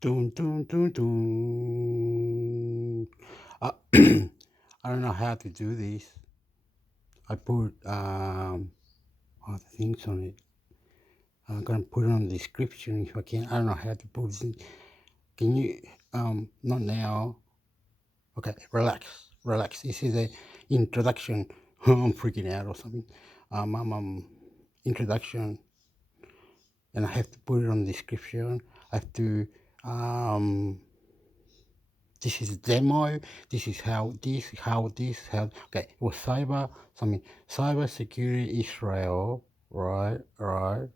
Dun, dun, dun, dun. I don't know how to do this. I put other things on it. I'm gonna put it on the description if I can. I don't know how to put it. Can you? Not now. Okay, relax, relax. This is a introduction. I'm freaking out or something. Introduction, and I have to put it on the description. I have to. Um, this is demo. This is how this, how this, how. Okay, it was cyber security Israel. Right, right.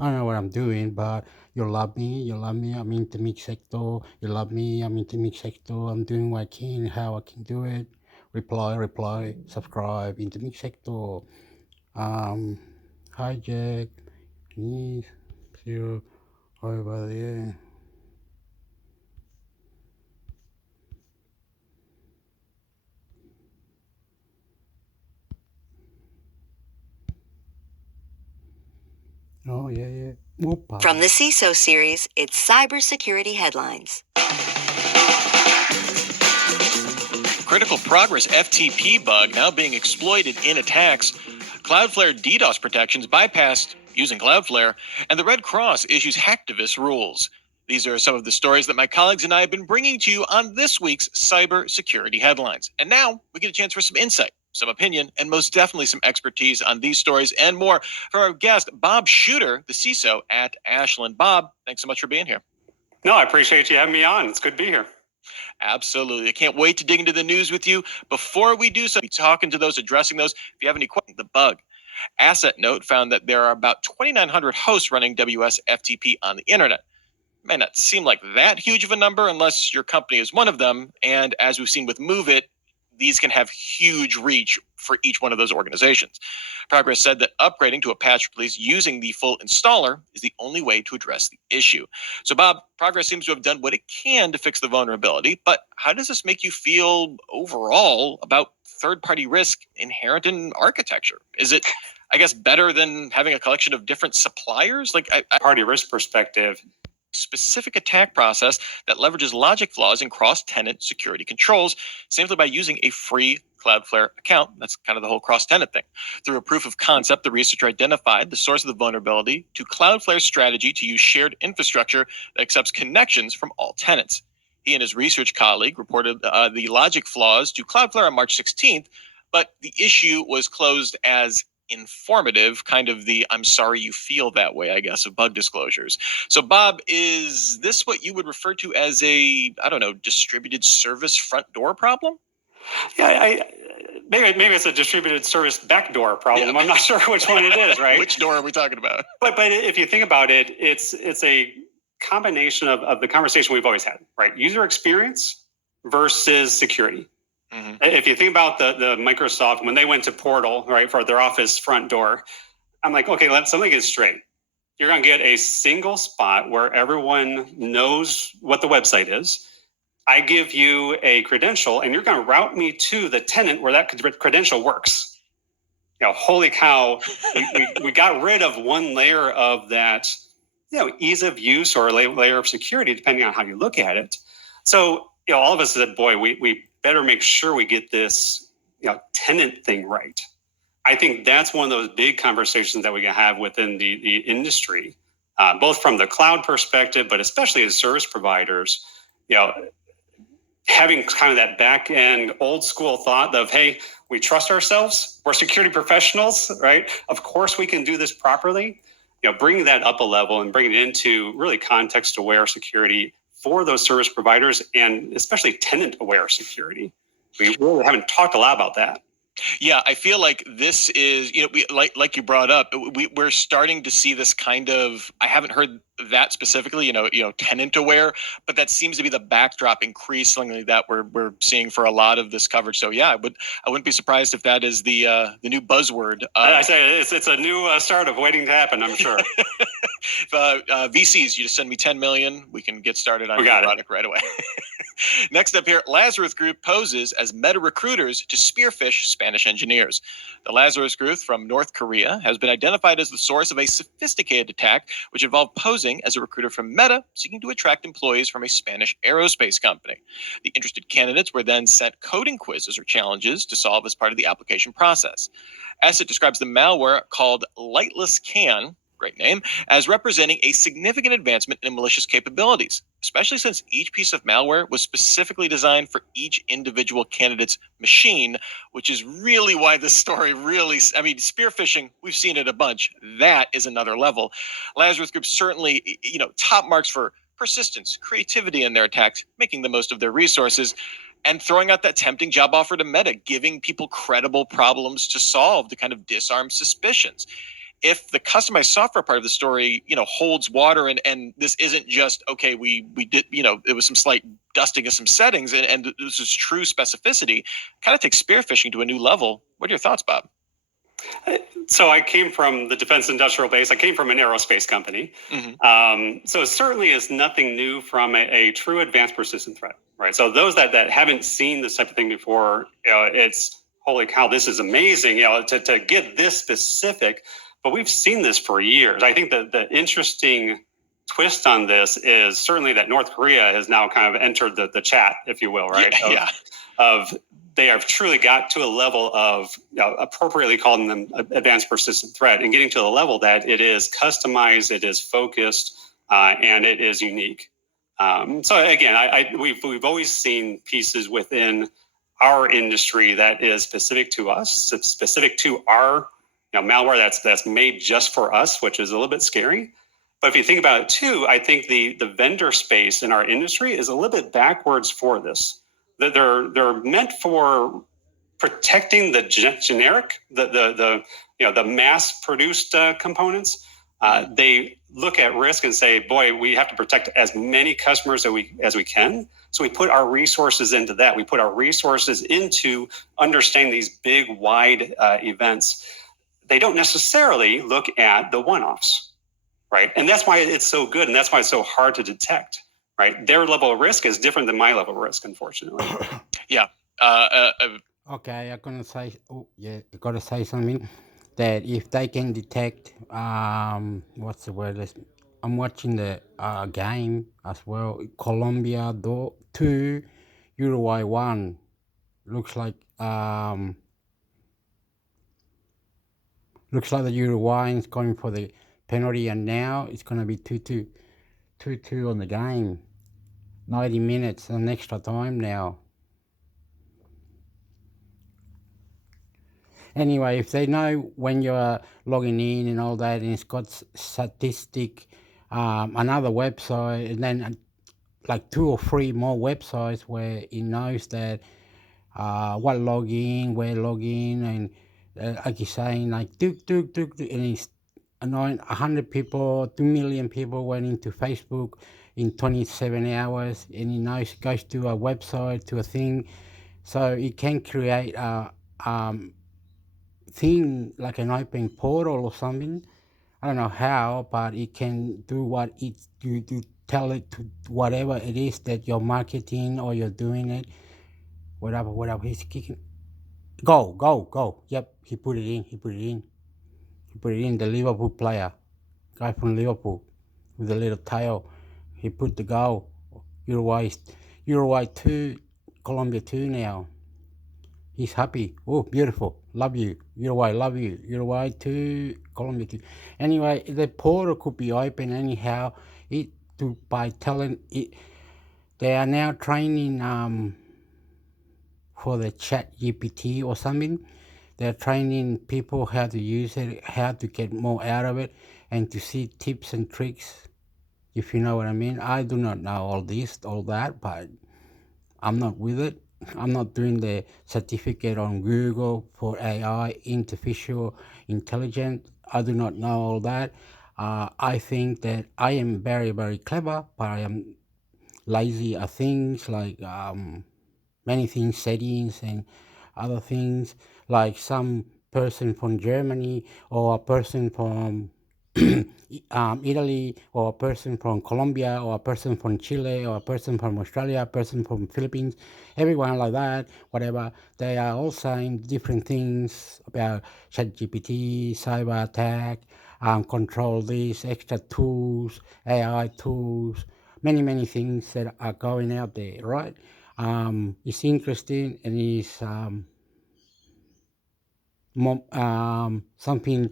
I don't know what I'm doing, but you love me, you love me, I'm into mix sector, you love me, I'm into mix sector, I'm doing what I can, how I can do it. Reply, subscribe, into mix sector. Hijack, please, see you over there. Oh, yeah, yeah. Whoopa. From the CISO series, it's Cybersecurity Headlines. Critical progress FTP bug now being exploited in attacks. Cloudflare DDoS protections bypassed using Cloudflare, and the Red Cross issues hacktivist rules. These are some of the stories that my colleagues and I have been bringing to you on this week's Cybersecurity Headlines. And now we get a chance for some insight, some opinion, and most definitely some expertise on these stories and more from our guest, Bob Shooter, the CISO at Ashland. Bob, thanks so much for being here. No, I appreciate you having me on. It's good to be here. Absolutely. I can't wait to dig into the news with you. Before we do so, be talking to those, addressing those. If you have any questions, the bug. Asset Note found that there are about 2,900 hosts running WSFTP on the internet. May not seem like that huge of a number unless your company is one of them. And as we've seen with MoveIt, these can have huge reach for each one of those organizations. Progress said that upgrading to a patch release using the full installer is the only way to address the issue. So, Bob, Progress seems to have done what it can to fix the vulnerability, but how does this make you feel overall about third-party risk inherent in architecture? Is it, I guess, better than having a collection of different suppliers? Like, Party risk perspective, specific attack process that leverages logic flaws in cross-tenant security controls simply by using a free Cloudflare account. That's kind of the whole cross-tenant thing. Through a proof of concept, the researcher identified the source of the vulnerability to Cloudflare's strategy to use shared infrastructure that accepts connections from all tenants. He and his research colleague reported the logic flaws to Cloudflare on March 16th, but the issue was closed as informative, kind of the I'm sorry you feel that way, I guess, of bug disclosures. So, Bob, is this what you would refer to as a, I don't know, distributed service front door problem? yeah, maybe it's a distributed service backdoor problem. Yeah. I'm not sure which one it is, right? Which door are we talking about? But if you think about it, it's a combination of the conversation we've always had, right? User experience versus security. Mm-hmm. If you think about the Microsoft, when they went to Portal, right, for their Office front door, I'm like, okay, let something get straight. You're going to get a single spot where everyone knows what the website is. I give you a credential and you're going to route me to the tenant where that credential works. You know, holy cow, we got rid of one layer of that, ease of use or a layer of security, depending on how you look at it. So, all of us said, boy, we better make sure we get this, tenant thing right. I think that's one of those big conversations that we can have within the industry, both from the cloud perspective, but especially as service providers, having kind of that back end old school thought of, hey, we trust ourselves. We're security professionals, right? Of course we can do this properly. Bringing that up a level and bringing it into really context aware security for those service providers and especially tenant aware security. We really haven't talked a lot about that. Yeah, I feel like this is, like you brought up, we're starting to see this kind of. I haven't heard that specifically, tenant aware, but that seems to be the backdrop increasingly that we're seeing for a lot of this coverage. So yeah, I wouldn't be surprised if that is the new buzzword. I say it's a new start of waiting to happen, I'm sure. VCs, you just send me 10 million, we can get started on We your got it. product right away. Next up here, Lazarus Group poses as meta recruiters to spearfish Spanish engineers. The Lazarus Group from North Korea has been identified as the source of a sophisticated attack, which involved posing as a recruiter from Meta, seeking to attract employees from a Spanish aerospace company. The interested candidates were then sent coding quizzes or challenges to solve as part of the application process. Asset describes the malware called Lightless Can, great name, as representing a significant advancement in malicious capabilities, especially since each piece of malware was specifically designed for each individual candidate's machine, which is really why this story spear phishing, we've seen it a bunch. That is another level. Lazarus Group certainly, top marks for persistence, creativity in their attacks, making the most of their resources, and throwing out that tempting job offer to Meta, giving people credible problems to solve to kind of disarm suspicions. If the customized software part of the story, holds water and this isn't just, okay, we did, it was some slight dusting of some settings and this is true specificity, kind of takes spear phishing to a new level. What are your thoughts, Bob? So I came from the defense industrial base. I came from an aerospace company. Mm-hmm. So it certainly is nothing new from a true advanced persistent threat, right? So those that haven't seen this type of thing before, it's holy cow, this is amazing, to get this specific. But we've seen this for years. I think that the interesting twist on this is certainly that North Korea has now kind of entered the chat, if you will, right? Of they have truly got to a level of appropriately calling them advanced persistent threat and getting to the level that it is customized, it is focused, and it is unique. So again, we've always seen pieces within our industry that is specific to us, specific to our malware that's made just for us, which is a little bit scary. But if you think about it too, I think the vendor space in our industry is a little bit backwards for this. They're meant for protecting the generic, the mass produced components. They look at risk and say, boy, we have to protect as many customers as we can. So we put our resources into that. We put our resources into understanding these big, wide events. They don't necessarily look at the one-offs, right? And that's why it's so good, and that's why it's so hard to detect, right? Their level of risk is different than my level of risk, unfortunately. Yeah. Okay, I'm gonna say. Oh yeah, I gotta say something. That if they can detect, what's the word? I'm watching the game as well. Colombia 2, Uruguay 1. Looks like the Uruguayans going for the penalty, and now it's gonna be 2-2 on the game. 90 minutes and extra time now. Anyway, if they know when you're logging in and all that, and it's got statistic, another website, and then like 2 or 3 more websites where it knows that what login, where login, and like you're saying, like and it's annoying. 100 people, 2 million people went into Facebook in 27 hours, and it knows, goes to a website, to a thing, so it can create a thing like an open portal or something. I don't know how, but it can do what it do to tell it to whatever it is that you're marketing or you're doing it. Whatever. He's kicking. Go. Yep, he put it in. The Liverpool player, guy from Liverpool, with the little tail. He put the goal. Uruguay 2, Colombia 2 now. He's happy. Oh, beautiful. Love you. Uruguay, love you. Uruguay 2, Colombia 2. Anyway, the portal could be open anyhow. By telling it, they are now training for the chat GPT or something. They're training people how to use it, how to get more out of it, and to see tips and tricks, if you know what I mean. I do not know all that, but I'm not with it. I'm not doing the certificate on Google for AI, artificial intelligence. I do not know all that. I think that I am very, very clever, but I am lazy at things like many things, settings and other things, like some person from Germany or a person from Italy or a person from Colombia or a person from Chile or a person from Australia, a person from Philippines, everyone like that, whatever. They are all saying different things about ChatGPT, cyber attack, control this, extra tools, AI tools, many things that are going out there, right? It's interesting and it's something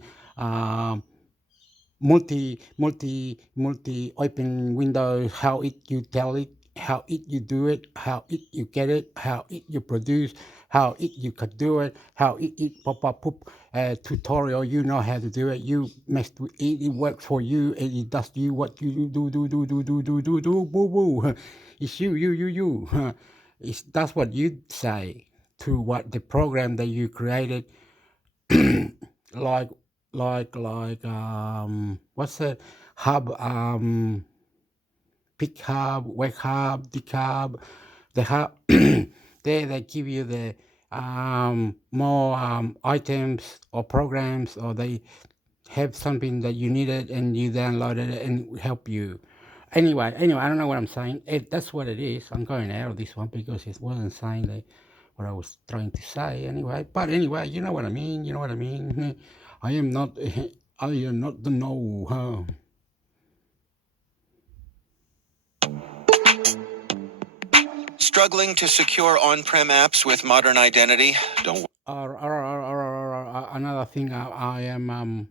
multi open windows, how it you tell it, how it you do it, how it you get it, how it you produce, how it you could do it, how it pop tutorial, you know how to do it, you messed with it, it works for you and it does you what you do boo boo. It's you. It's that's what you say to what the program that you created like what's that hub pick hub, wake hub, dick hub, the hub they give you the more items or programs, or they have something that you needed and you downloaded it and it will help you. Anyway, I don't know what I'm saying. That's what it is. I'm going out of this one because it wasn't saying that what I was trying to say anyway. But anyway, you know what I mean. You know what I mean. I am not the no. Huh? Struggling to secure on-prem apps with modern identity? Don't. Another thing, I am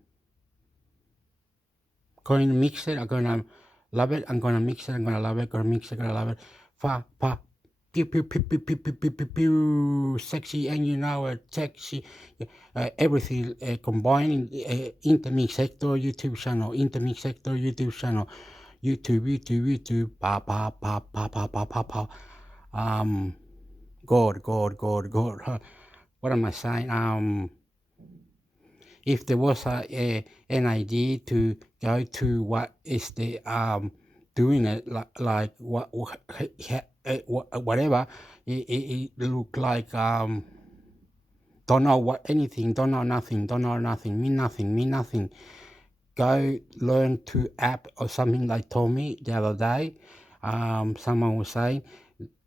going to mix it. I'm gonna love it. I'm gonna mix it. I'm gonna love it. Gonna mix it. Gonna love it. Fa pa. Pew pew pew pew pew pew pew pew pew. Sexy, and you know it. Sexy. Everything combined. Intermix hector YouTube channel. Intermix hector YouTube channel. YouTube. Pa pa pa pa pa pa pa pa. God. What am I saying? If there was an idea to go to what is the doing it like whatever, it look like don't know what anything, don't know nothing, mean nothing. Go learn to app or something. They told me the other day. Someone was saying,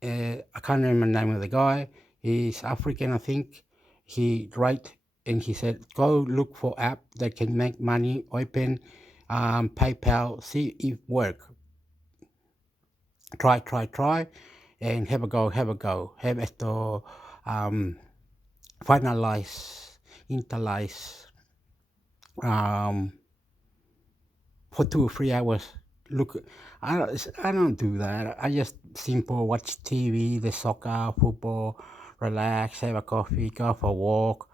I can't remember the name of the guy. He's African, I think. He write and he said, go look for app that can make money, open PayPal, see if work. Try, and have a go. Have it to finalize, internalize for 2 or 3 hours. Look, I don't do that. I just simple watch TV, the soccer, football, relax, have a coffee, go for a walk.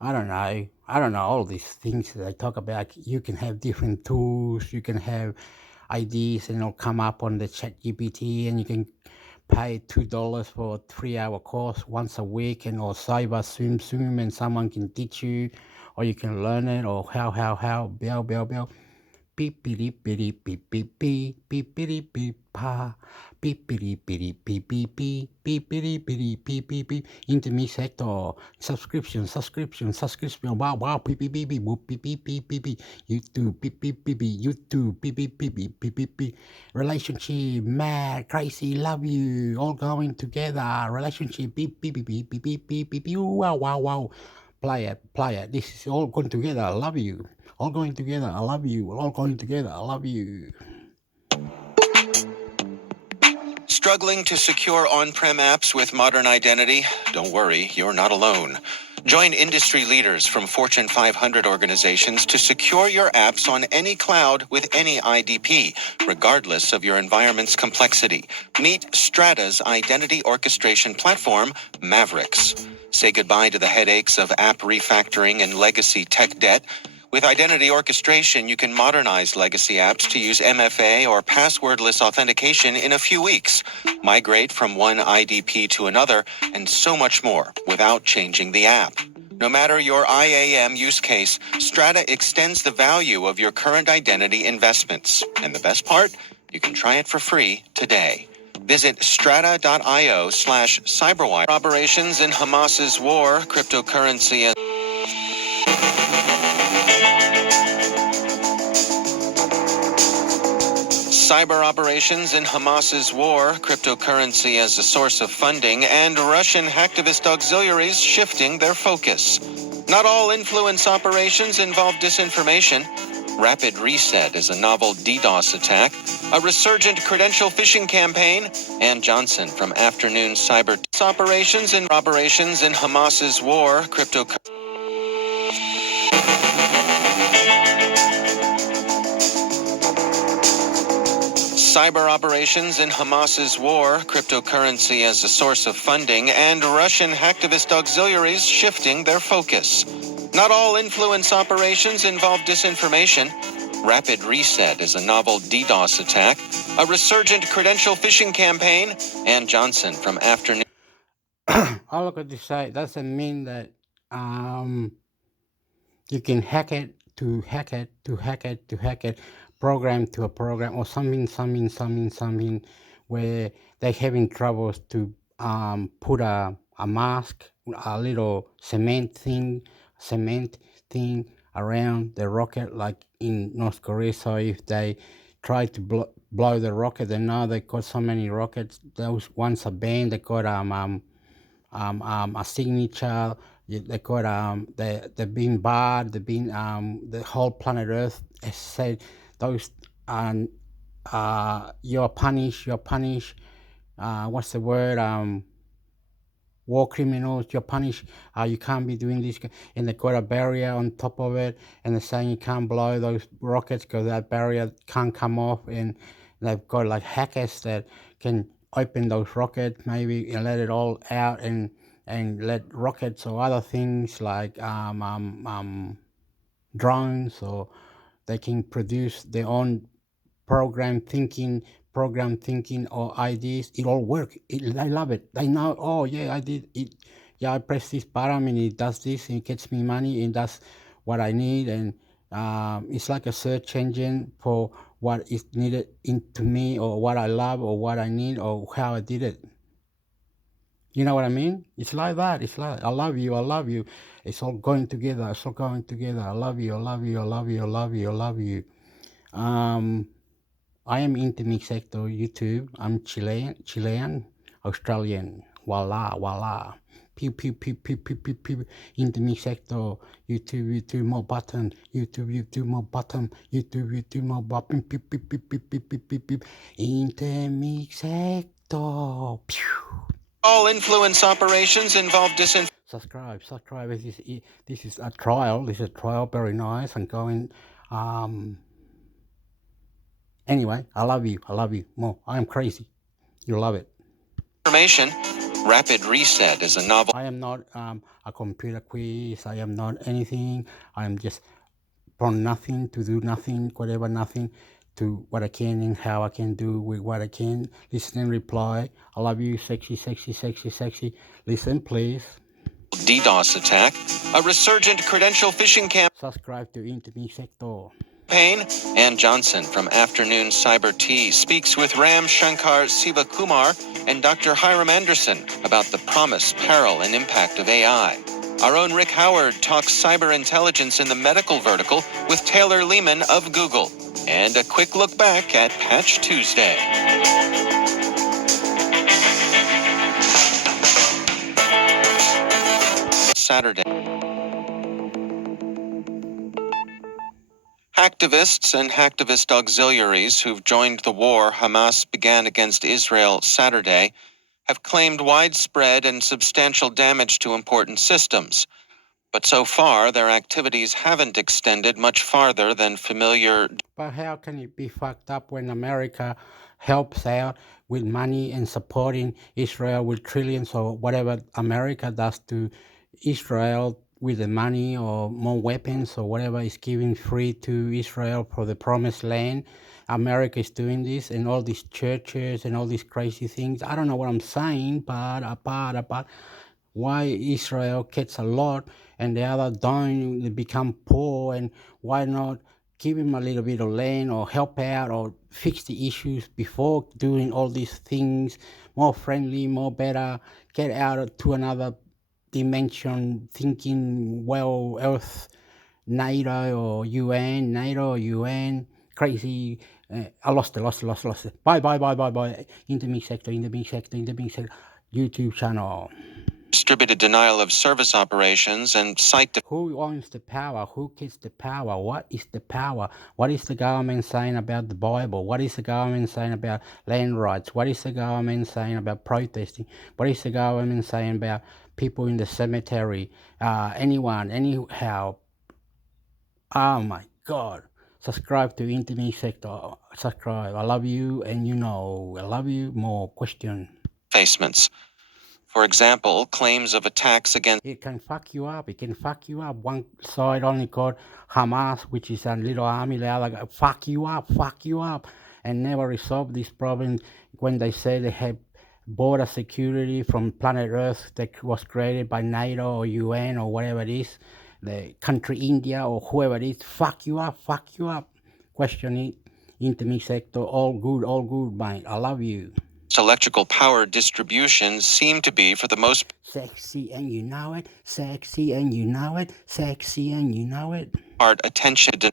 I don't know all these things that I talk about. You can have different tools, you can have ideas, and it'll come up on the ChatGPT, and you can pay $2 for a 3-hour course once a week, and or cyber swim, and someone can teach you, or you can learn it, or how, bell. Beep beep beep beep beep beep beep beep beep pa beep beep beep beep beep beep beep beep beep beep beep intermix hector subscription wow beep beep beep beep beep beep beep beep YouTube beep beep beep YouTube beep beep beep beep beep relationship mad crazy love you all going together relationship beep beep beep beep beep beep beep wow play it this is all going together I love you. All going together, I love you. All going together, I love you. Struggling to secure on-prem apps with modern identity? Don't worry, you're not alone. Join industry leaders from Fortune 500 organizations to secure your apps on any cloud with any IDP, regardless of your environment's complexity. Meet Strata's identity orchestration platform, Mavericks. Say goodbye to the headaches of app refactoring and legacy tech debt With identity orchestration, you can modernize legacy apps to use MFA or passwordless authentication in a few weeks, migrate from one IDP to another, and so much more without changing the app. No matter your IAM use case, Strata extends the value of your current identity investments. And the best part? You can try it for free today. Visit strata.io/cyberwire. Operations in Hamas's war, cryptocurrency, and cyber operations in Hamas's war, cryptocurrency as a source of funding, and Russian hacktivist auxiliaries shifting their focus. Not all influence operations involve disinformation. Rapid Reset is a novel DDoS attack, a resurgent credential phishing campaign, and Johnson from Afternoon Cyber operations in Hamas's war, cryptocurrency. Cyber operations in Hamas's war, cryptocurrency as a source of funding, and Russian hacktivist auxiliaries shifting their focus. Not all influence operations involve disinformation. Rapid Reset is a novel DDoS attack, a resurgent credential phishing campaign, and Johnson from Afternoon. All I got to say doesn't mean that you can hack it, program to a program or something where they're having troubles to put a mask, a little cement thing around the rocket, like in North Korea. So if they try to blow the rocket, they know they got so many rockets. Those ones are banned. They got a signature. They got they've been barred. They've been the whole planet Earth has said those you're punished. What's the word? War criminals. You're punished. You can't be doing this. And they got a barrier on top of it, and they're saying you can't blow those rockets because that barrier can't come off. And they've got like hackers that can open those rockets maybe and let it all out and let rockets or other things like drones, or they can produce their own program thinking or ideas. It all works. I love it. They know, oh yeah, I did it. Yeah, I press this button and it does this and it gets me money and that's what I need. And it's like a search engine for what is needed into me, or what I love, or what I need, or how I did it. You know what I mean? It's like that. It's like, I love you. It's all going together. I love you. I am intermix hector YouTube. I'm Chilean, Australian. Voila. Pew. Intermix hector YouTube, more button. YouTube, more button. YouTube, more button. Pew. Intermix hector. Pew. All influence operations involve disinformation. Subscribe. This is a trial. Very nice and going. Anyway, I love you more. I am crazy. You love it. Rapid Reset is a novel. I am not a computer quiz. I am not anything. I am just from nothing to do nothing, whatever nothing, to what I can and how I can do with what I can. Listen and reply. I love you, sexy. Listen, please. DDoS attack, a resurgent credential phishing campaign. Subscribe to Intermix Hector. And Johnson from Afternoon Cyber Tea speaks with Ram Shankar Sivakumar and Dr. Hiram Anderson about the promise, peril, and impact of AI. Our own Rick Howard talks cyber intelligence in the medical vertical with Taylor Lehman of Google. And a quick look back at Patch Tuesday. Saturday. Hacktivists and hacktivist auxiliaries who've joined the war Hamas began against Israel Saturday have claimed widespread and substantial damage to important systems. But so far, their activities haven't extended much farther than familiar. But how can it be fucked up when America helps out with money and supporting Israel with trillions or whatever America does to Israel with the money or more weapons or whatever is given free to Israel for the promised land. America is doing this, and all these churches and all these crazy things. I don't know what I'm saying, but apart, why Israel gets a lot and the other don't, they become poor, and why not give him a little bit of land or help out or fix the issues before doing all these things, more friendly, more better, get out to another dimension, thinking, well, Earth, NATO or UN, crazy. I lost it. Bye. Intermix sector, YouTube channel. Distributed denial of service operations and site. Who owns the power? Who gets the power? What is the power? What is the government saying about the Bible? What is the government saying about land rights? What is the government saying about protesting? What is the government saying about people in the cemetery? Anyhow. Oh my God. Subscribe to Intermix sector. Subscribe. I love you, and I love you. More question. Facements. For example, claims of attacks against. It can fuck you up. One side only got Hamas, which is a little army. The other guy, fuck you up, and never resolve this problem when they say they have border security from planet Earth that was created by NATO or UN or whatever it is, the country India or whoever it is. Fuck you up. Question it. Intermix sector. All good, mate. I love you. Electrical power distribution seem to be, for the most Sexy and you know it. part, attention to.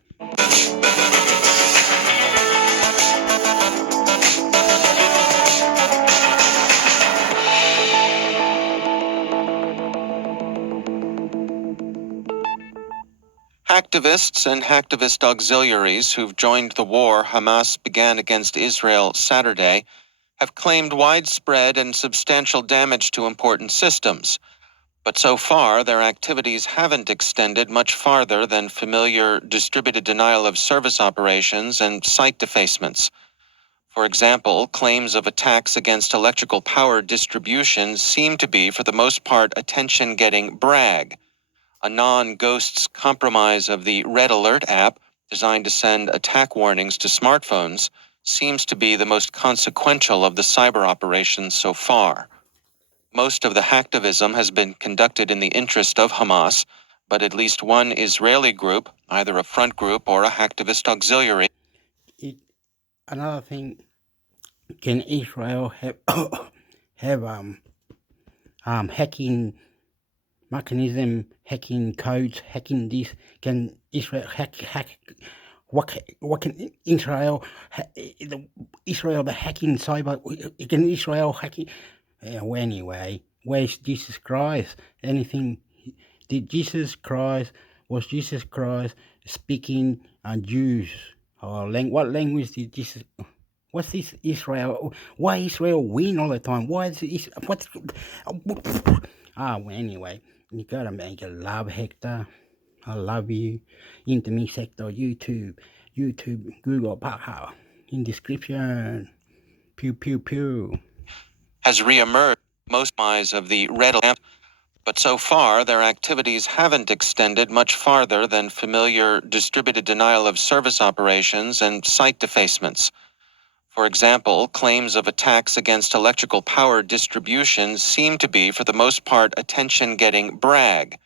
Hacktivists and hacktivist auxiliaries who've joined the war Hamas began against Israel Saturday have claimed widespread and substantial damage to important systems. But so far, their activities haven't extended much farther than familiar distributed denial of service operations and site defacements. For example, claims of attacks against electrical power distribution seem to be, for the most part, attention-getting brag. A non-ghosts compromise of the Red Alert app, designed to send attack warnings to smartphones, seems to be the most consequential of the cyber operations so far. Most of the hacktivism has been conducted in the interest of Hamas, but at least one Israeli group, either a front group or a hacktivist auxiliary. Another thing, can Israel have hacking mechanism, hacking codes, hacking this? Can Israel hack? What can Israel the hacking cyber? Can Israel hacking? Well, anyway, where's Jesus Christ? Anything? Was Jesus Christ speaking Jews? Or what language did Jesus? What's this Israel? Why Israel win all the time? Why is it? Well, anyway, you gotta make it love, Hector. I love you. Intermix sector, YouTube, Google, Power, in description. Pew. Has reemerged most of the Red Alert, but so far their activities haven't extended much farther than familiar distributed denial of service operations and site defacements. For example, claims of attacks against electrical power distribution seem to be, for the most part, attention-getting brag.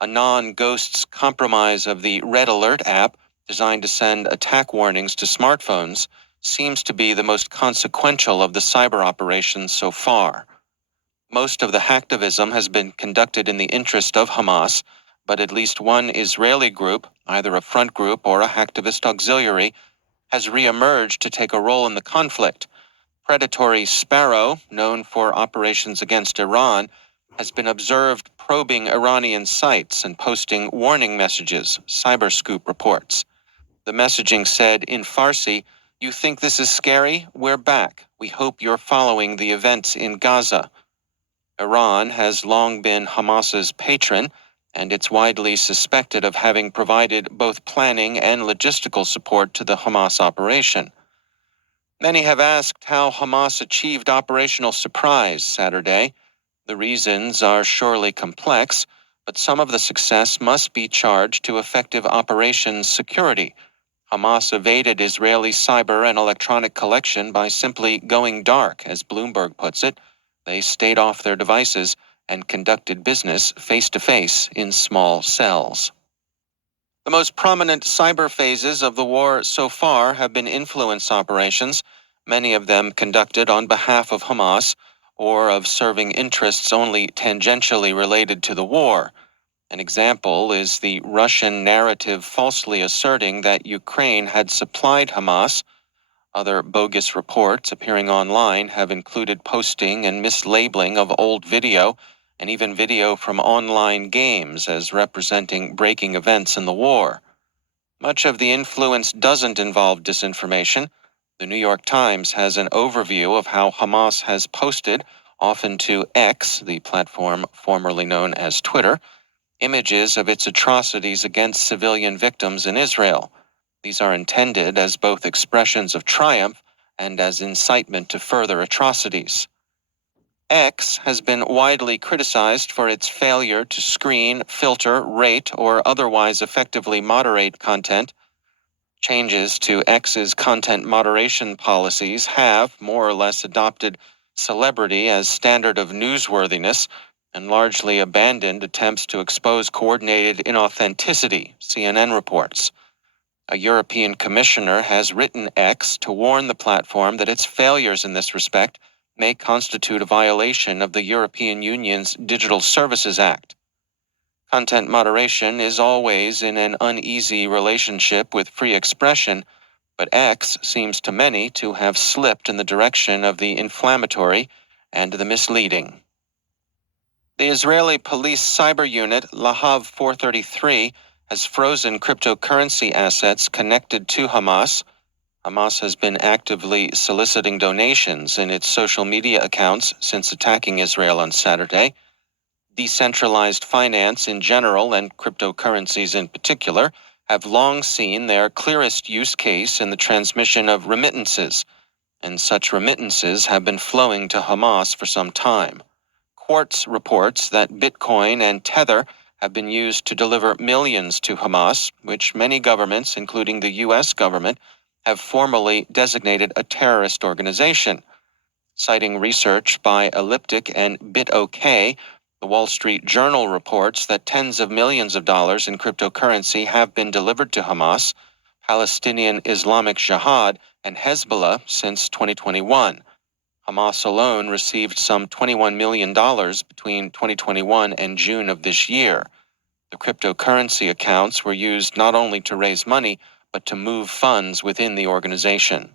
A non-ghosts compromise of the Red Alert app, designed to send attack warnings to smartphones, seems to be the most consequential of the cyber operations so far. Most of the hacktivism has been conducted in the interest of Hamas, but at least one Israeli group, either a front group or a hacktivist auxiliary, has reemerged to take a role in the conflict. Predatory Sparrow, known for operations against Iran, has been observed probing Iranian sites and posting warning messages, Cyberscoop reports. The messaging said in Farsi, "You think this is scary? We're back. We hope you're following the events in Gaza." Iran has long been Hamas's patron, and it's widely suspected of having provided both planning and logistical support to the Hamas operation. Many have asked how Hamas achieved operational surprise Saturday. The reasons are surely complex, but some of the success must be charged to effective operations security. Hamas evaded Israeli cyber and electronic collection by simply going dark, as Bloomberg puts it. They stayed off their devices and conducted business face-to-face in small cells. The most prominent cyber phases of the war so far have been influence operations, many of them conducted on behalf of Hamas or of serving interests only tangentially related to the war. An example is the Russian narrative falsely asserting that Ukraine had supplied Hamas. Other bogus reports appearing online have included posting and mislabeling of old video and even video from online games as representing breaking events in the war. Much of the influence doesn't involve disinformation. The New York Times has an overview of how Hamas has posted, often to X, the platform formerly known as Twitter, images of its atrocities against civilian victims in Israel. These are intended as both expressions of triumph and as incitement to further atrocities. X has been widely criticized for its failure to screen, filter, rate, or otherwise effectively moderate content. Changes to X's content moderation policies have, more or less, adopted celebrity as standard of newsworthiness and largely abandoned attempts to expose coordinated inauthenticity, CNN reports. A European commissioner has written X to warn the platform that its failures in this respect may constitute a violation of the European Union's Digital Services Act. Content moderation is always in an uneasy relationship with free expression, but X seems to many to have slipped in the direction of the inflammatory and the misleading. The Israeli police cyber unit, Lahav 433, has frozen cryptocurrency assets connected to Hamas. Hamas has been actively soliciting donations in its social media accounts since attacking Israel on Saturday. Decentralized finance in general and cryptocurrencies in particular have long seen their clearest use case in the transmission of remittances, and such remittances have been flowing to Hamas for some time. Quartz reports that Bitcoin and Tether have been used to deliver millions to Hamas, which many governments, including the U.S. government, have formally designated a terrorist organization. Citing research by Elliptic and BitOK, the Wall Street Journal reports that tens of millions of dollars in cryptocurrency have been delivered to Hamas, Palestinian Islamic Jihad, and Hezbollah since 2021. Hamas alone received some $21 million between 2021 and June of this year. The cryptocurrency accounts were used not only to raise money, but to move funds within the organization.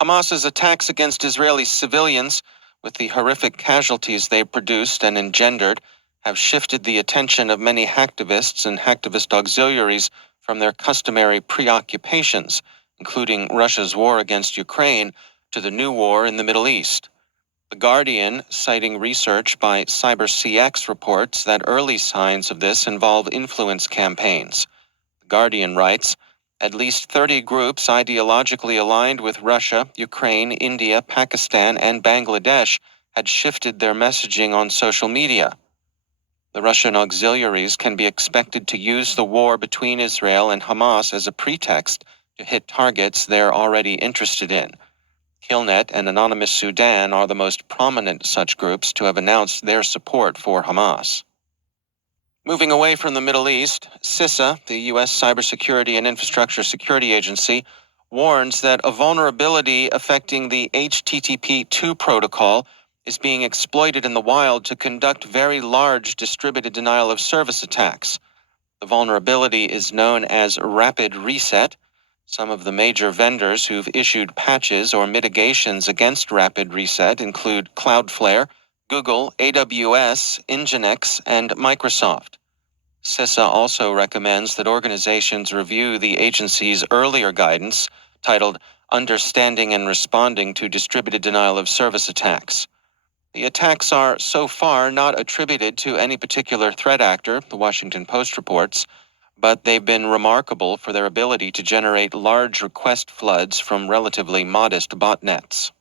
Hamas's attacks against Israeli civilians, with the horrific casualties they produced and engendered, have shifted the attention of many hacktivists and hacktivist auxiliaries from their customary preoccupations, including Russia's war against Ukraine, to the new war in the Middle East. The Guardian, citing research by CyberCX, reports that early signs of this involve influence campaigns. The Guardian writes, at least 30 groups ideologically aligned with Russia, Ukraine, India, Pakistan, and Bangladesh had shifted their messaging on social media. The Russian auxiliaries can be expected to use the war between Israel and Hamas as a pretext to hit targets they're already interested in. Killnet and Anonymous Sudan are the most prominent such groups to have announced their support for Hamas. Moving away from the Middle East, CISA, the U.S. Cybersecurity and Infrastructure Security Agency, warns that a vulnerability affecting the HTTP2 protocol is being exploited in the wild to conduct very large distributed denial of service attacks. The vulnerability is known as Rapid Reset. Some of the major vendors who've issued patches or mitigations against Rapid Reset include Cloudflare, Google, AWS, Nginx, and Microsoft. CISA also recommends that organizations review the agency's earlier guidance, titled Understanding and Responding to Distributed Denial of Service Attacks. The attacks are so far not attributed to any particular threat actor, the Washington Post reports, but they've been remarkable for their ability to generate large request floods from relatively modest botnets.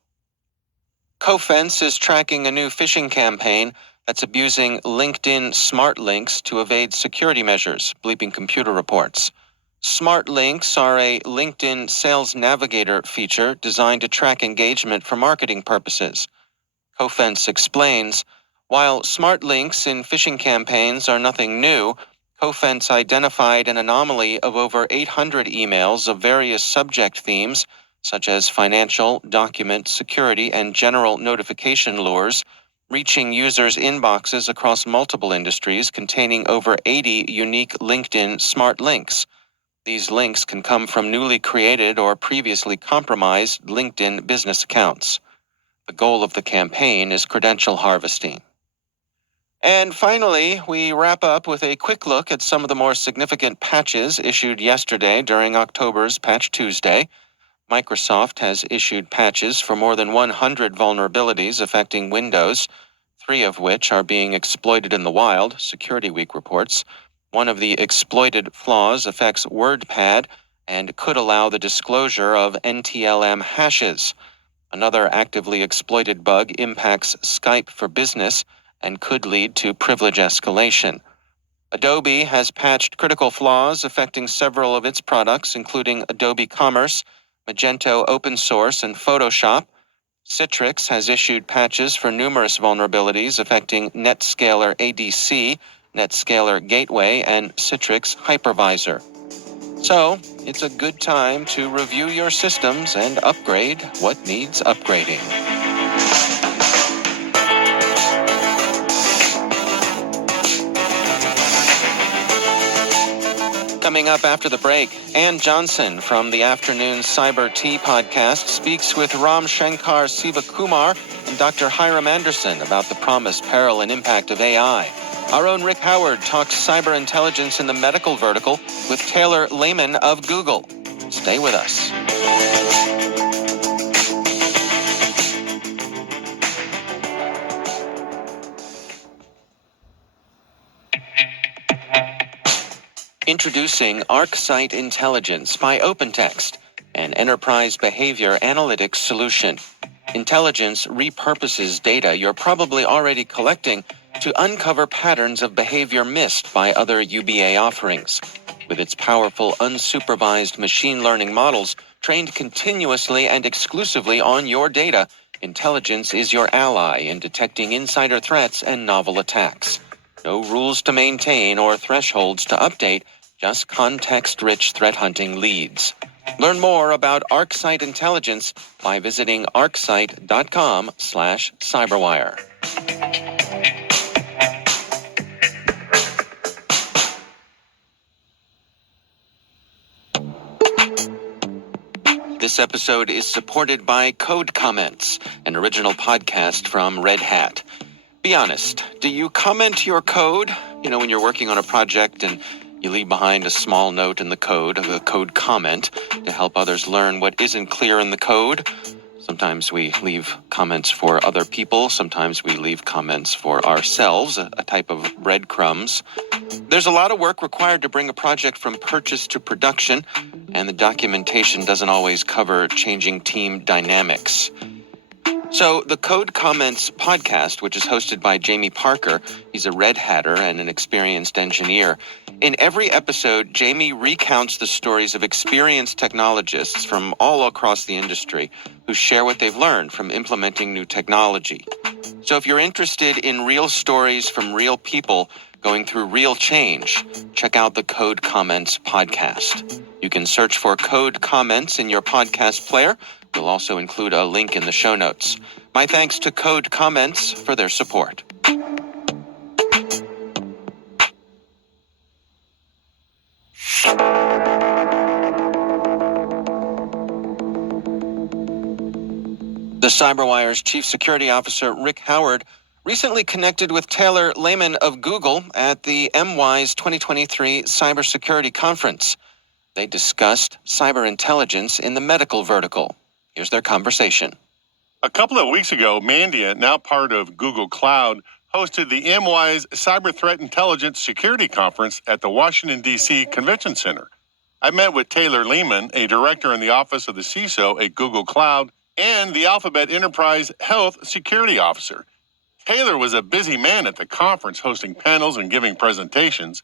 Cofense is tracking a new phishing campaign that's abusing LinkedIn smart links to evade security measures, Bleeping Computer reports. Smart links are a LinkedIn Sales Navigator feature designed to track engagement for marketing purposes. Cofense explains, while smart links in phishing campaigns are nothing new, Cofense identified an anomaly of over 800 emails of various subject themes, such as financial, document, security, and general notification lures, reaching users' inboxes across multiple industries containing over 80 unique LinkedIn smart links. These links can come from newly created or previously compromised LinkedIn business accounts. The goal of the campaign is credential harvesting. And finally, we wrap up with a quick look at some of the more significant patches issued yesterday during October's Patch Tuesday. Microsoft has issued patches for more than 100 vulnerabilities affecting Windows, 3 of which are being exploited in the wild, Security Week reports. One of the exploited flaws affects WordPad and could allow the disclosure of NTLM hashes. Another actively exploited bug impacts Skype for Business and could lead to privilege escalation. Adobe has patched critical flaws affecting several of its products, including Adobe Commerce, Magento Open Source, and Photoshop. Citrix has issued patches for numerous vulnerabilities affecting NetScaler ADC, NetScaler Gateway, and Citrix Hypervisor. So, it's a good time to review your systems and upgrade what needs upgrading. Coming up after the break, Ann Johnson from the Afternoon Cyber Tea podcast speaks with Ram Shankar Sivakumar and Dr. Hiram Anderson about the promise, peril, and impact of AI. Our own Rick Howard talks cyber intelligence in the medical vertical with Taylor Lehman of Google. Stay with us. Introducing ArcSight Intelligence by OpenText, an enterprise behavior analytics solution. Intelligence repurposes data you're probably already collecting to uncover patterns of behavior missed by other UBA offerings. With its powerful, unsupervised machine learning models trained continuously and exclusively on your data, Intelligence is your ally in detecting insider threats and novel attacks. No rules to maintain or thresholds to update, just context-rich threat hunting leads. Learn more about ArcSight Intelligence by visiting arcsight.com/cyberwire. This episode is supported by Code Comments, an original podcast from Red Hat. Be honest, do you comment your code? When you're working on a project and you leave behind a small note in the code, a code comment, to help others learn what isn't clear in the code. Sometimes we leave comments for other people. Sometimes we leave comments for ourselves, a type of breadcrumbs. There's a lot of work required to bring a project from purchase to production, and the documentation doesn't always cover changing team dynamics. So the Code Comments podcast, which is hosted by Jamie Parker, he's a Red Hatter and an experienced engineer. In every episode, Jamie recounts the stories of experienced technologists from all across the industry who share what they've learned from implementing new technology. So if you're interested in real stories from real people going through real change, check out the Code Comments podcast. You can search for Code Comments in your podcast player. We'll also include a link in the show notes. My thanks to Code Comments for their support. The CyberWire's Chief Security Officer, Rick Howard, recently connected with Taylor Lehman of Google at the MWise 2023 Cybersecurity Conference. They discussed cyber intelligence in the medical vertical. Here's their conversation. A couple of weeks ago, Mandia, now part of Google Cloud, hosted the MWise Cyber Threat Intelligence Security Conference at the Washington, D.C. Convention Center. I met with Taylor Lehman, a director in the office of the CISO at Google Cloud, and the Alphabet Enterprise Health Security Officer. Taylor was a busy man at the conference, hosting panels and giving presentations.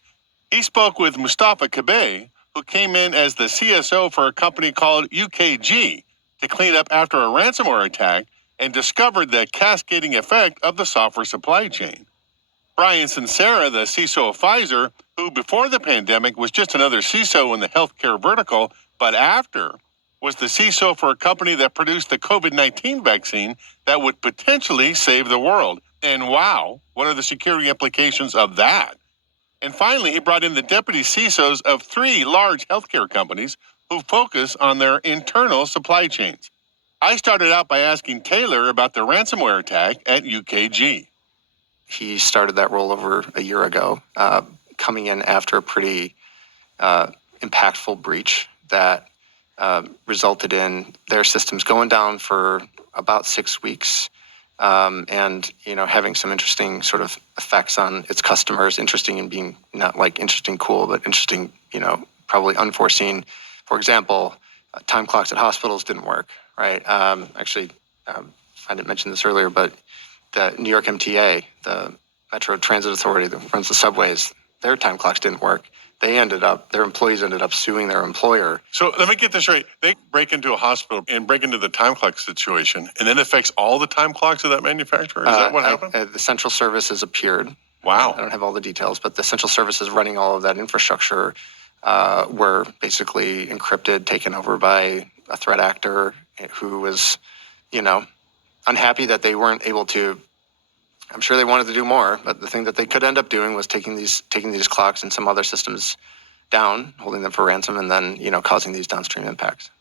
He spoke with Mustafa Kabay, who came in as the CSO for a company called UKG to clean up after a ransomware attack and discovered the cascading effect of the software supply chain. Brian Sincera, the CISO of Pfizer, who before the pandemic was just another CISO in the healthcare vertical, but after was the CISO for a company that produced the COVID-19 vaccine that would potentially save the world. And wow, what are the security implications of that? And finally, he brought in the deputy CISOs of 3 large healthcare companies who focus on their internal supply chains. I started out by asking Taylor about the ransomware attack at UKG. He started that role over a year ago, coming in after a pretty impactful breach that resulted in their systems going down for about 6 weeks, and having some interesting sort of effects on its customers. Interesting in being not like interesting cool, but interesting, probably unforeseen. For example, time clocks at hospitals didn't work, right? Actually, I didn't mention this earlier, but the New York MTA, the Metro Transit Authority that runs the subways, their time clocks didn't work. Their employees ended up suing their employer. So let me get this right. They break into a hospital and break into the time clock situation, and then it affects all the time clocks of that manufacturer? Is that what happened? The central services appeared. Wow. I don't have all the details, but the central services running all of that infrastructure were basically encrypted, taken over by a threat actor who was, unhappy that they weren't able to. I'm sure they wanted to do more, but the thing that they could end up doing was taking these clocks and some other systems down, holding them for ransom, and then causing these downstream impacts.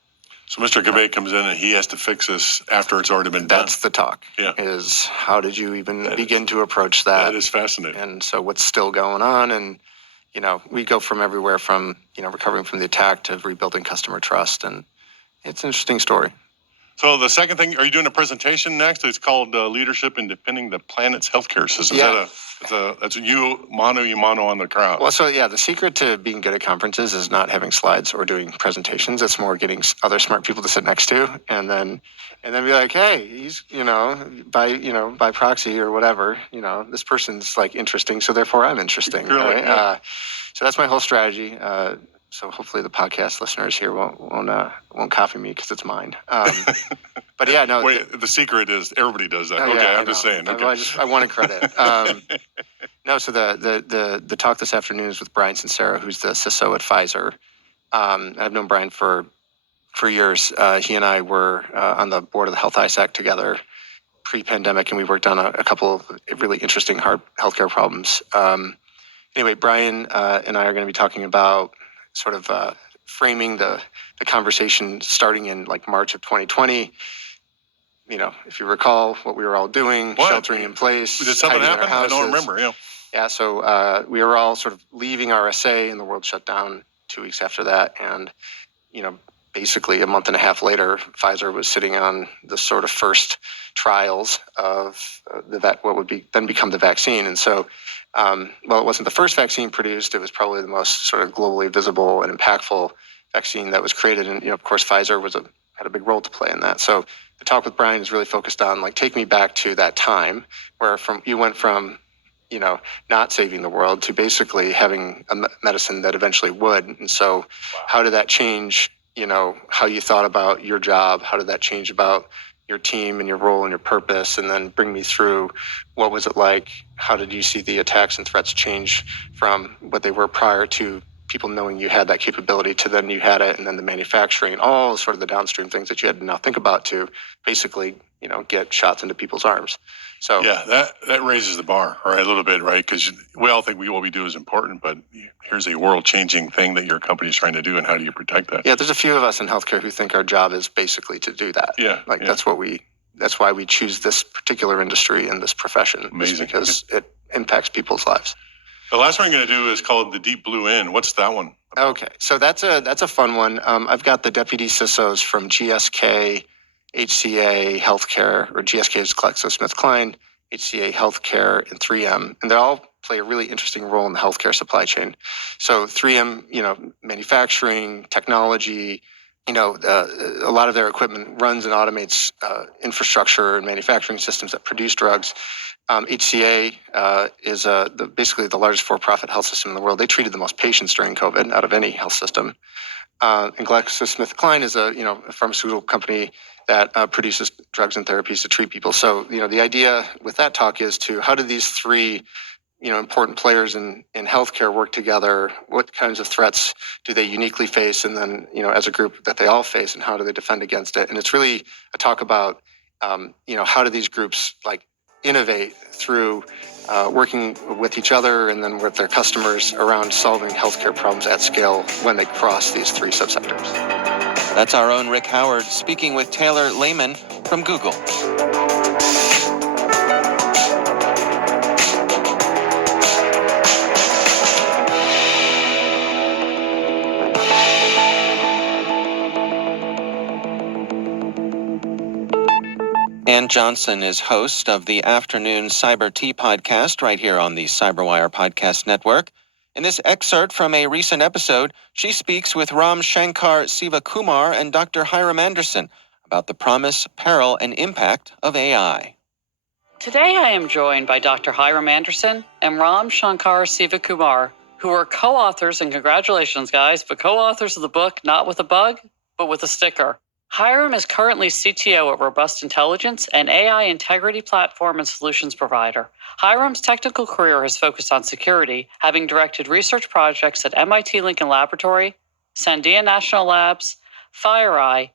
So Mr. Kabay comes in and he has to fix this after it's already been done. That's the talk. Yeah. Is how did you even begin to approach that? That is fascinating. And so what's still going on? And we go from everywhere from recovering from the attack to rebuilding customer trust, and it's an interesting story. So the second thing, are you doing a presentation next? It's called Leadership in Defending the Planet's Healthcare System. Yeah. That's you mono on the crowd. Well, so yeah, the secret to being good at conferences is not having slides or doing presentations. It's more getting other smart people to sit next to, and then be like, hey, he's by proxy or whatever, this person's like interesting, so therefore I'm interesting. Really? Right? Yeah. So that's my whole strategy. So hopefully the podcast listeners here won't copy me because it's mine. But yeah, no. Wait, the secret is everybody does that. Oh, okay, yeah, I'm just saying. Okay. I wanted credit. No, so the talk this afternoon is with Brian Sincera, who's the CISO at Pfizer. I've known Brian for years. He and I were on the board of the Health ISAC together pre-pandemic, and we worked on a couple of really interesting hard healthcare problems. Anyway, Brian and I are going to be talking about sort of framing the conversation starting in like March of 2020. If you recall what we were all doing, sheltering in place. Did something happen? I don't remember. Yeah. Yeah. So we were all sort of leaving RSA, and the world shut down 2 weeks after that. And basically a month and a half later, Pfizer was sitting on the sort of first trials of what would then become the vaccine. And so, it wasn't the first vaccine produced. It was probably the most sort of globally visible and impactful vaccine that was created. And, of course, Pfizer had a big role to play in that. So the talk with Brian is really focused on take me back to that time where you went from, not saving the world to basically having a medicine that eventually would. And so how did that change, how you thought about your job? How did that change about your team and your role and your purpose? And then bring me through what was it like? How did you see the attacks and threats change from what they were prior to people knowing you had that capability to then you had it, and then the manufacturing and all sort of the downstream things that you had to now think about to basically, get shots into people's arms. So yeah, that raises the bar, right, a little bit, right? Because we all think what we do is important, but here's a world-changing thing that your company is trying to do, and how do you protect that? Yeah, there's a few of us in healthcare who think our job is basically to do that. Yeah, that's why we choose this particular industry and this profession. Amazing, because it impacts people's lives. The last one I'm going to do is called the Deep Blue In. What's that one? Okay, so that's a fun one. I've got the deputy CISOs from GSK, HCA Healthcare, or GSK is GlaxoSmithKline, HCA Healthcare, and 3M, and they all play a really interesting role in the healthcare supply chain. So 3M, manufacturing, technology, a lot of their equipment runs and automates infrastructure and manufacturing systems that produce drugs. HCA is basically the largest for-profit health system in the world. They treated the most patients during COVID out of any health system. And GlaxoSmithKline is a pharmaceutical company that produces drugs and therapies to treat people. So the idea with that talk is how do these three important players in healthcare work together? What kinds of threats do they uniquely face, and then as a group that they all face, and how do they defend against it? And it's really a talk about how do these groups innovate through working with each other and then with their customers around solving healthcare problems at scale when they cross these three subsectors. That's our own Rick Howard speaking with Taylor Lehman from Google. Ann Johnson is host of the Afternoon Cyber Tea podcast right here on the CyberWire Podcast Network. In this excerpt from a recent episode, she speaks with Ram Shankar Sivakumar and Dr. Hiram Anderson about the promise, peril, and impact of AI. Today I am joined by Dr. Hiram Anderson and Ram Shankar Sivakumar, who are co-authors, and congratulations guys, but co-authors of the book Not With a Bug, but with a Sticker. Hiram is currently CTO at Robust Intelligence, an AI integrity platform and solutions provider. Hiram's technical career has focused on security, having directed research projects at MIT Lincoln Laboratory, Sandia National Labs, FireEye,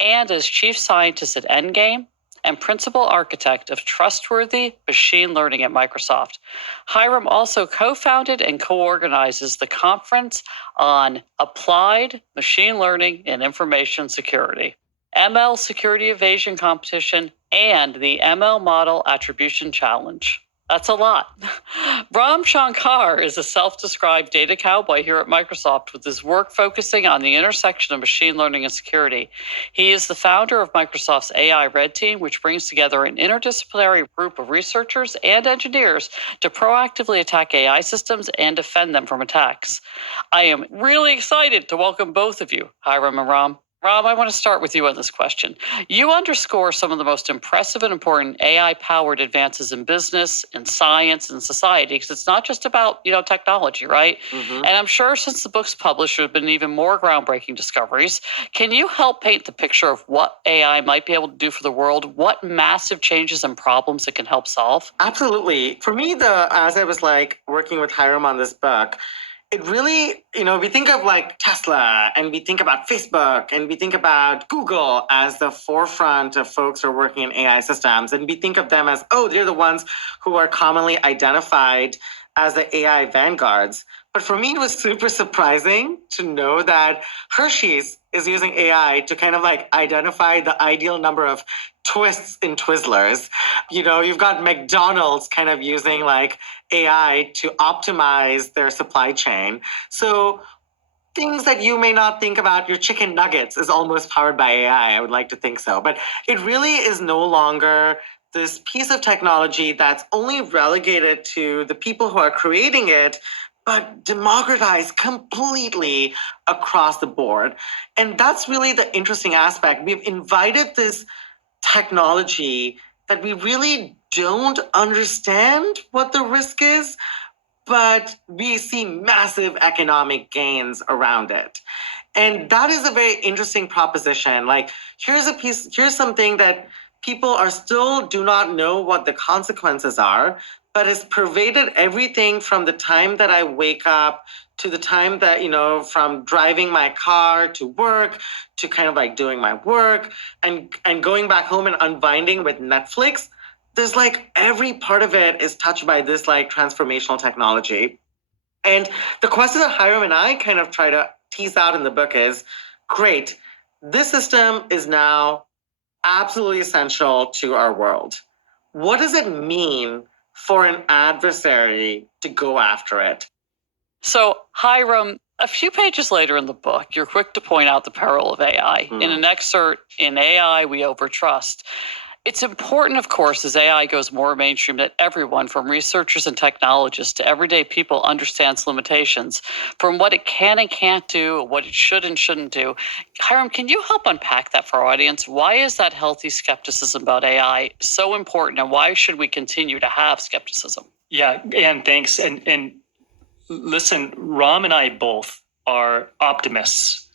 and as chief scientist at Endgame and principal architect of trustworthy machine learning at Microsoft. Hiram also co-founded and co-organizes the Conference on Applied Machine Learning and Information Security, ML Security Evasion Competition, and the ML Model Attribution Challenge. That's a lot. Ram Shankar is a self-described data cowboy here at Microsoft, with his work focusing on the intersection of machine learning and security. He is the founder of Microsoft's AI Red Team, which brings together an interdisciplinary group of researchers and engineers to proactively attack AI systems and defend them from attacks. I am really excited to welcome both of you, Hiram and Ram. Ram, I want to start with you on this question. You underscore some of the most impressive and important AI-powered advances in business, in science, and society, because it's not just about, technology, right? Mm-hmm. And I'm sure since the book's published, there have been even more groundbreaking discoveries. Can you help paint the picture of what AI might be able to do for the world? What massive changes and problems it can help solve? Absolutely. For me, as I was working with Hiram on this book, it really, we think of Tesla, and we think about Facebook, and we think about Google as the forefront of folks who are working in AI systems. And we think of them as, they're the ones who are commonly identified as the AI vanguards. But for me, it was super surprising to know that Hershey's is using AI to kind of identify the ideal number of twists in Twizzlers. You've got McDonald's kind of using AI to optimize their supply chain. So things that you may not think about, your chicken nuggets is almost powered by AI. I would like to think so. But it really is no longer this piece of technology that's only relegated to the people who are creating it, but democratized completely across the board. And that's really the interesting aspect. We've invited this technology that we really don't understand what the risk is, but we see massive economic gains around it. And that is a very interesting proposition. Here's something that people do not know what the consequences are, but it's pervaded everything from the time that I wake up to the time that, from driving my car to work to kind of doing my work and going back home and unwinding with Netflix. There's every part of it is touched by this transformational technology. And the question that Hiram and I kind of try to tease out in the book is, great, this system is now absolutely essential to our world. What does it mean for an adversary to go after it? So, Hiram, a few pages later in the book, you're quick to point out the peril of AI. In an excerpt, in AI, we overtrust. It's important, of course, as AI goes more mainstream, that everyone, from researchers and technologists to everyday people, understands limitations from what it can and can't do, what it should and shouldn't do. Hiram, can you help unpack that for our audience? Why is that healthy skepticism about AI so important, and why should we continue to have skepticism? Yeah, and thanks. And listen, Ram and I both are optimists,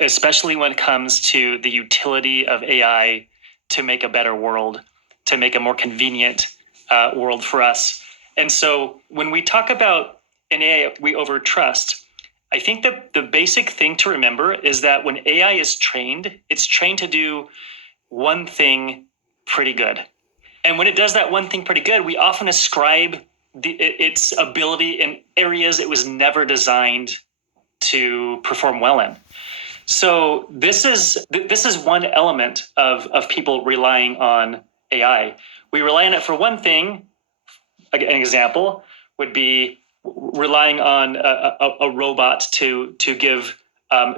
especially when it comes to the utility of AI to make a better world, to make a more convenient world for us. And so when we talk about an AI we overtrust, I think that the basic thing to remember is that when AI is trained, it's trained to do one thing pretty good. And when it does that one thing pretty good, we often ascribe its ability in areas it was never designed to perform well in. So this is one element of people relying on AI. We rely on it for one thing. An example would be relying on a robot to give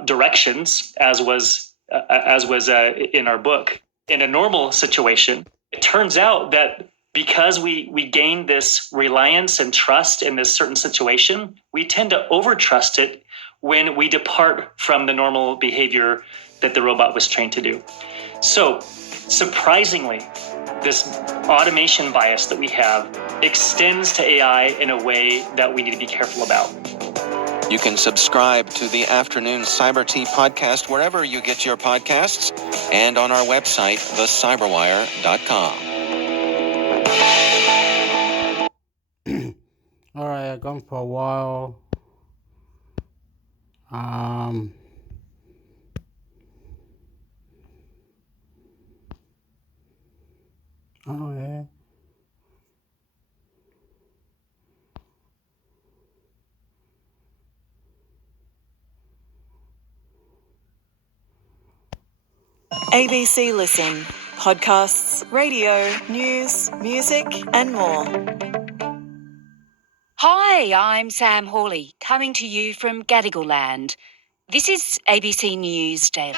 directions, as was in our book. In a normal situation, it turns out that because we gain this reliance and trust in this certain situation, we tend to overtrust it when we depart from the normal behavior that the robot was trained to do. So, surprisingly, this automation bias that we have extends to AI in a way that we need to be careful about. You can subscribe to the Afternoon Cyber Tea podcast wherever you get your podcasts and on our website, thecyberwire.com. All right, I've gone for a while. Oh yeah. ABC Listen. Podcasts, radio, news, music, and more. Hi, I'm Sam Hawley, coming to you from Gadigal Land. This is ABC News Daily.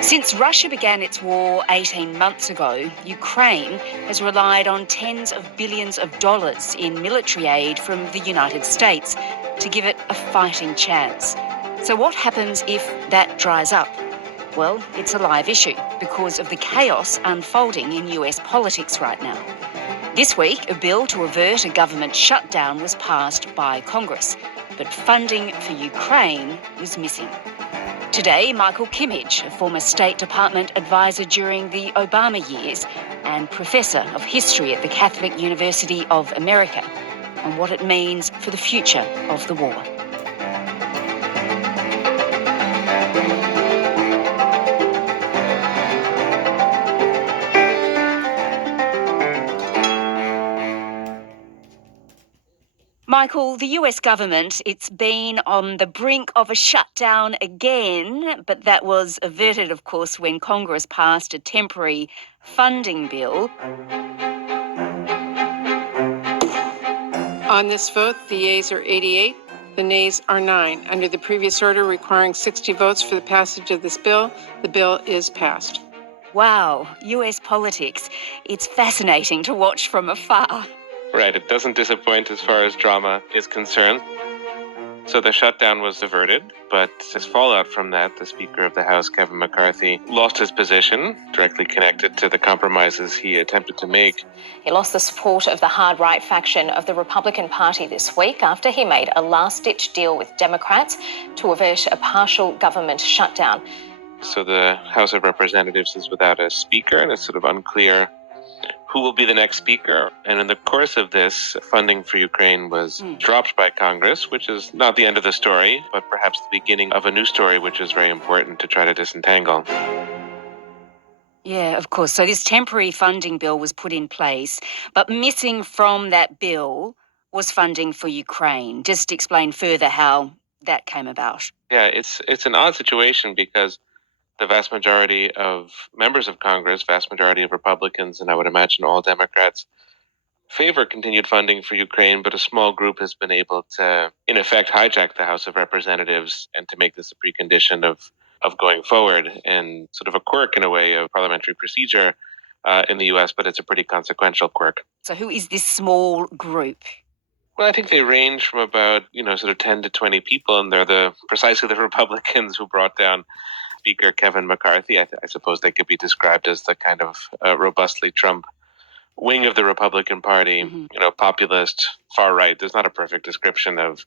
Since Russia began its war 18 months ago, Ukraine has relied on tens of billions of dollars in military aid from the United States to give it a fighting chance. So what happens if that dries up? Well, it's a live issue because of the chaos unfolding in US politics right now. This week, a bill to avert a government shutdown was passed by Congress, but funding for Ukraine was missing. Today, Michael Kimmage, a former State Department advisor during the Obama years and professor of history at the Catholic University of America, on what it means for the future of the war. Michael, the US government, it's been on the brink of a shutdown again, but that was averted, of course, when Congress passed a temporary funding bill. On this vote, the yeas are 88, the nays are 9. Under the previous order requiring 60 votes for the passage of this bill, the bill is passed. Wow, US politics. It's fascinating to watch from afar. Right, it doesn't disappoint as far as drama is concerned. So the shutdown was averted, but as fallout from that, the Speaker of the House, Kevin McCarthy, lost his position, directly connected to the compromises he attempted to make. He lost the support of the hard-right faction of the Republican Party this week after he made a last-ditch deal with Democrats to avert a partial government shutdown. So the House of Representatives is without a speaker, and it's sort of unclear who will be the next speaker. And in the course of this, funding for Ukraine was dropped by Congress, which is not the end of the story, but perhaps the beginning of a new story, which is very important to try to disentangle. Yeah, of course. So this temporary funding bill was put in place, but missing from that bill was funding for Ukraine. Just explain further how that came about. Yeah, it's an odd situation because the vast majority of members of Congress, vast majority of Republicans, and I would imagine all Democrats, favor continued funding for Ukraine, but a small group has been able to, in effect, hijack the House of Representatives and to make this a precondition of going forward, and sort of a quirk in a way of parliamentary procedure in the US, but it's a pretty consequential quirk. So who is this small group? Well, I think they range from about, sort of 10 to 20 people, and they're precisely the Republicans who brought down Speaker Kevin McCarthy. I suppose they could be described as the kind of robustly Trump wing of the Republican Party, populist, far right. There's not a perfect description of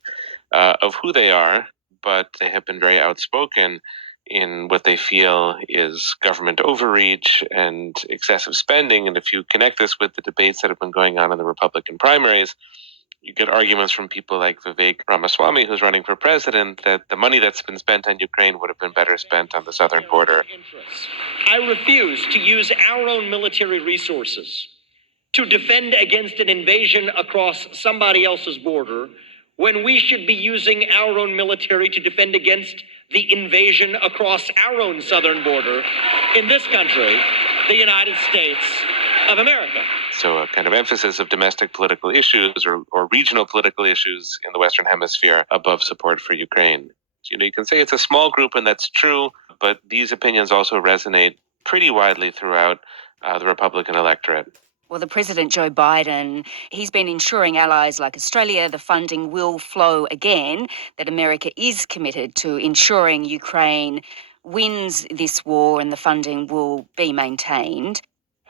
who they are, but they have been very outspoken in what they feel is government overreach and excessive spending. And if you connect this with the debates that have been going on in the Republican primaries, you get arguments from people like Vivek Ramaswamy, who's running for president, that the money that's been spent on Ukraine would have been better spent on the southern border. I refuse to use our own military resources to defend against an invasion across somebody else's border when we should be using our own military to defend against the invasion across our own southern border in this country, the United States of America. So a kind of emphasis of domestic political issues or regional political issues in the Western Hemisphere above support for Ukraine. So, you can say it's a small group, and that's true, but these opinions also resonate pretty widely throughout the Republican electorate. Well, the President, Joe Biden, he's been ensuring allies like Australia the funding will flow again, that America is committed to ensuring Ukraine wins this war and the funding will be maintained.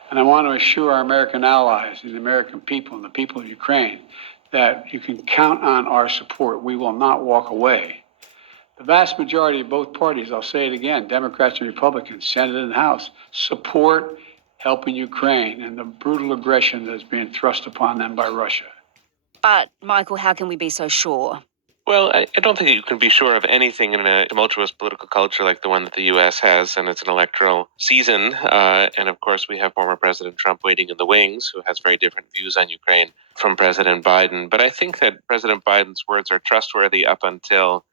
And I want to assure our American allies and the American people and the people of Ukraine that you can count on our support. We will not walk away. The vast majority of both parties, I'll say it again, Democrats and Republicans, Senate and House, support helping Ukraine and the brutal aggression that's being thrust upon them by Russia. But, Michael, how can we be so sure? Well, I don't think you can be sure of anything in a tumultuous political culture like the one that the U.S. has, and it's an electoral season. And, of course, we have former President Trump waiting in the wings, who has very different views on Ukraine from President Biden. But I think that President Biden's words are trustworthy up until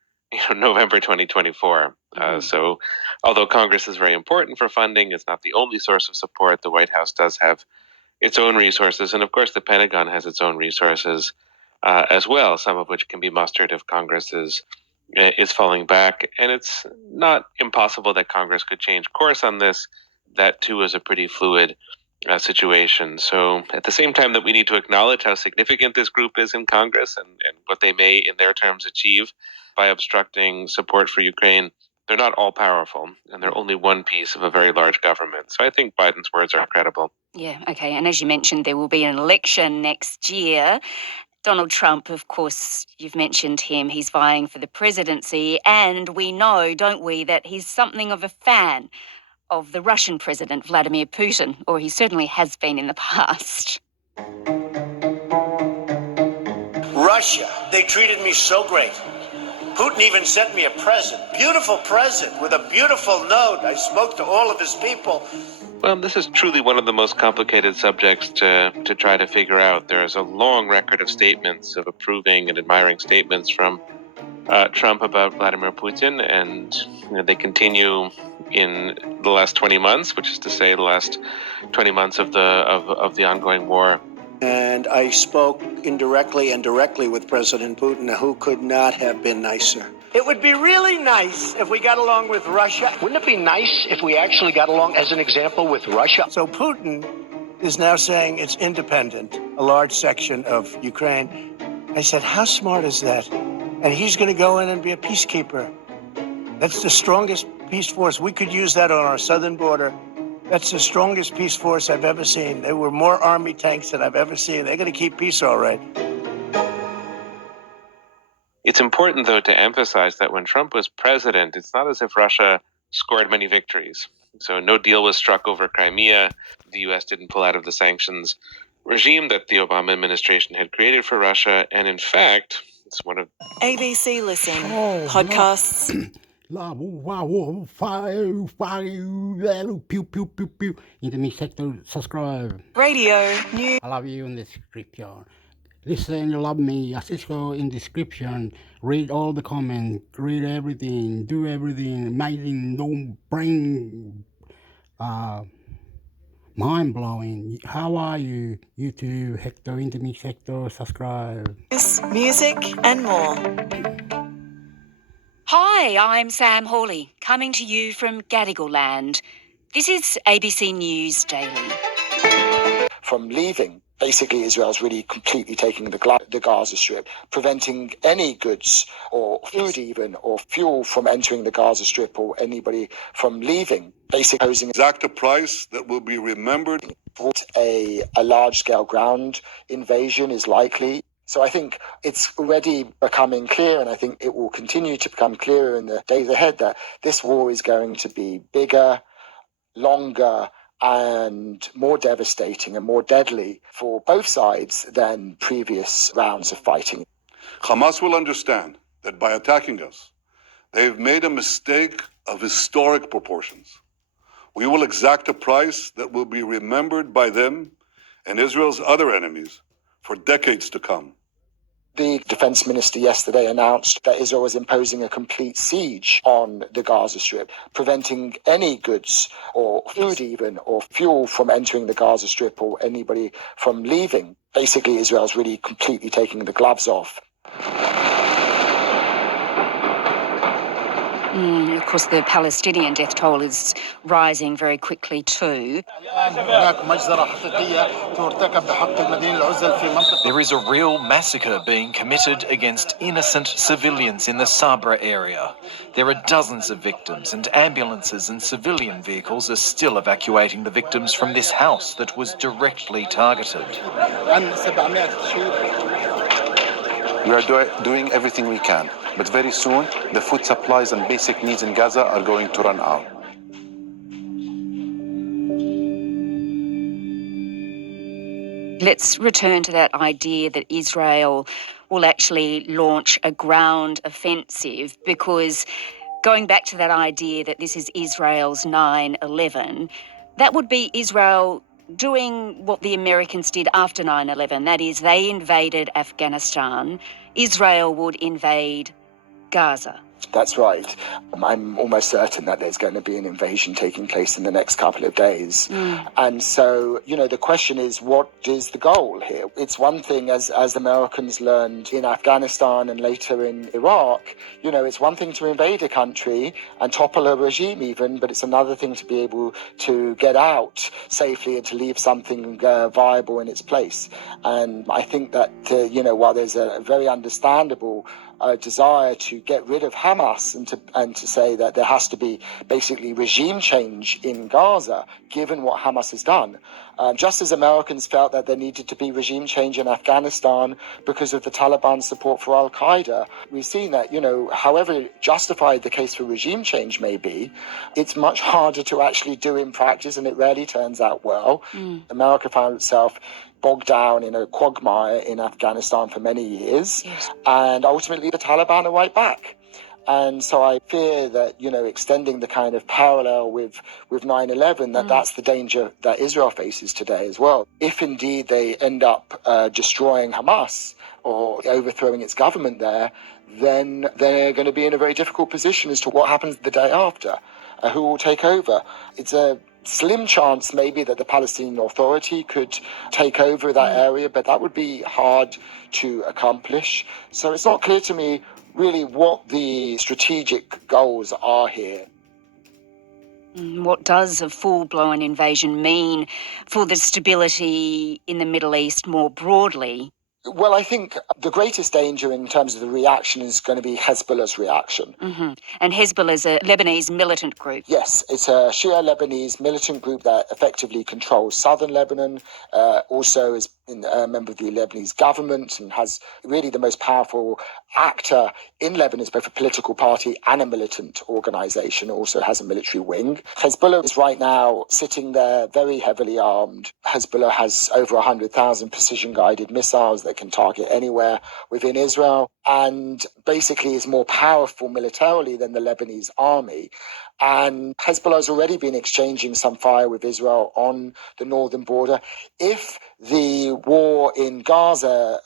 November 2024. So although Congress is very important for funding, it's not the only source of support. The White House does have its own resources. And, of course, the Pentagon has its own resources as well, some of which can be mustered if Congress is falling back. And it's not impossible that Congress could change course on this. That, too, is a pretty fluid situation. So at the same time that we need to acknowledge how significant this group is in Congress and what they may, in their terms, achieve by obstructing support for Ukraine, they're not all powerful, and they're only one piece of a very large government. So I think Biden's words are credible. Yeah, okay. And as you mentioned, there will be an election next year. Donald Trump, of course, you've mentioned him. He's vying for the presidency. And we know, don't we, that he's something of a fan of the Russian president, Vladimir Putin, or he certainly has been in the past. Russia, they treated me so great. Putin even sent me a present, beautiful present with a beautiful note. I spoke to all of his people. Well, this is truly one of the most complicated subjects to try to figure out. There is a long record of statements, of approving and admiring statements from Trump about Vladimir Putin, and they continue in the last 20 months, which is to say the last 20 months of the ongoing war. And I spoke indirectly and directly with President Putin, who could not have been nicer. It would be really nice if we got along with Russia. Wouldn't it be nice if we actually got along, as an example, with Russia? So Putin is now saying it's independent, a large section of Ukraine. I said, how smart is that? And he's going to go in and be a peacekeeper. That's the strongest peace force. We could use that on our southern border. That's the strongest peace force I've ever seen. There were more army tanks than I've ever seen. They're going to keep peace all right. It's important, though, to emphasize that when Trump was president, it's not as if Russia scored many victories. So no deal was struck over Crimea. The U.S. didn't pull out of the sanctions regime that the Obama administration had created for Russia. And in fact, it's one of ABC Listen podcasts. Intermix, hector, subscribe. Radio, news. I love you in the description. Listen, you love me. Cisco in description. Read all the comments. Read everything. Do everything. Amazing. Don't bring mind-blowing. How are you? YouTube, Hector, intermix, Hector, subscribe. Music and more. Hi, I'm Sam Hawley, coming to you from Gadigal land. This is ABC News Daily. From leaving, basically Israel's really completely taking the Gaza Strip, preventing any goods or food even or fuel from entering the Gaza Strip or anybody from leaving, basically posing exact price that will be remembered. A large-scale ground invasion is likely. So I think it's already becoming clear, and I think it will continue to become clearer in the days ahead, that this war is going to be bigger, longer, and more devastating and more deadly for both sides than previous rounds of fighting. Hamas will understand that by attacking us, they've made a mistake of historic proportions. We will exact a price that will be remembered by them and Israel's other enemies for decades to come. The defense minister yesterday announced that Israel was imposing a complete siege on the Gaza Strip, preventing any goods or food even or fuel from entering the Gaza Strip or anybody from leaving. Basically, Israel's really completely taking the gloves off. Of course, the Palestinian death toll is rising very quickly too. There is a real massacre being committed against innocent civilians in the Sabra area. There are dozens of victims, and ambulances and civilian vehicles are still evacuating the victims from this house that was directly targeted. We are doing everything we can, but very soon the food supplies and basic needs in Gaza are going to run out. Let's return to that idea that Israel will actually launch a ground offensive, because going back to that idea that this is Israel's 9/11, that would be Israel doing what the Americans did after 9/11. That is, they invaded Afghanistan. Israel would invade Gaza. That's right. I'm almost certain that there's going to be an invasion taking place in the next couple of days. And so, the question is, what is the goal here? It's one thing, as Americans learned in Afghanistan and later in Iraq, it's one thing to invade a country and topple a regime even, but it's another thing to be able to get out safely and to leave something viable in its place. And I think that, while there's a very understandable desire to get rid of Hamas and to say that there has to be basically regime change in Gaza, given what Hamas has done. Just as Americans felt that there needed to be regime change in Afghanistan because of the Taliban's support for Al-Qaeda, we've seen that, however justified the case for regime change may be, it's much harder to actually do in practice, and it rarely turns out well. America found itself bogged down in a quagmire in Afghanistan for many years, and ultimately the Taliban are right back. And so I fear that, extending the kind of parallel with 9/11, that's the danger that Israel faces today as well. If indeed they end up destroying Hamas or overthrowing its government there, then they're going to be in a very difficult position as to what happens the day after, who will take over. It's a slim chance maybe that the Palestinian Authority could take over that area, but that would be hard to accomplish. So it's not clear to me really what the strategic goals are here. What does a full-blown invasion mean for the stability in the Middle East more broadly? Well, I think the greatest danger in terms of the reaction is going to be Hezbollah's reaction. And Hezbollah is a Lebanese militant group. Yes, it's a Shia Lebanese militant group that effectively controls southern Lebanon, also is a member of the Lebanese government and has really the most powerful actor in Lebanon. It's both a political party and a militant organization, also has a military wing. Hezbollah is right now sitting there very heavily armed. Hezbollah has over 100,000 precision-guided missiles that can target anywhere within Israel, and basically is more powerful militarily than the Lebanese army. And Hezbollah's already been exchanging some fire with Israel on the northern border. If the war in Gaza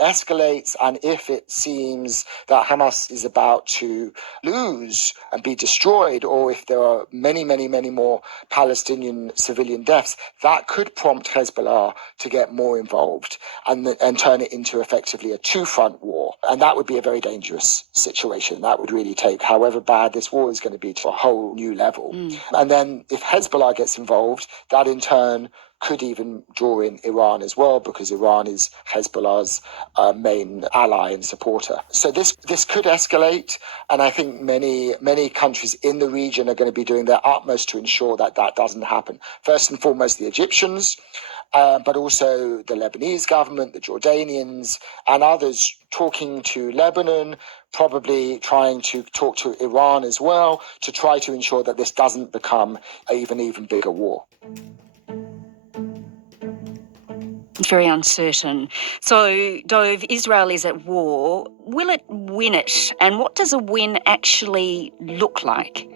escalates, and if it seems that Hamas is about to lose and be destroyed, or if there are many, many, many more Palestinian civilian deaths, that could prompt Hezbollah to get more involved and turn it into effectively a two-front war. And that would be a very dangerous situation. That would really take, however bad this war is going to be, to a whole new level. And then if Hezbollah gets involved, that in turn could even draw in Iran as well, because Iran is Hezbollah's main ally and supporter. So this could escalate, and I think many countries in the region are going to be doing their utmost to ensure that that doesn't happen. First and foremost, the Egyptians, but also the Lebanese government, the Jordanians, and others talking to Lebanon, probably trying to talk to Iran as well, to try to ensure that this doesn't become an even bigger war. Very uncertain. So, Dove, Israel is at war. Will it win it? And what does a win actually look like?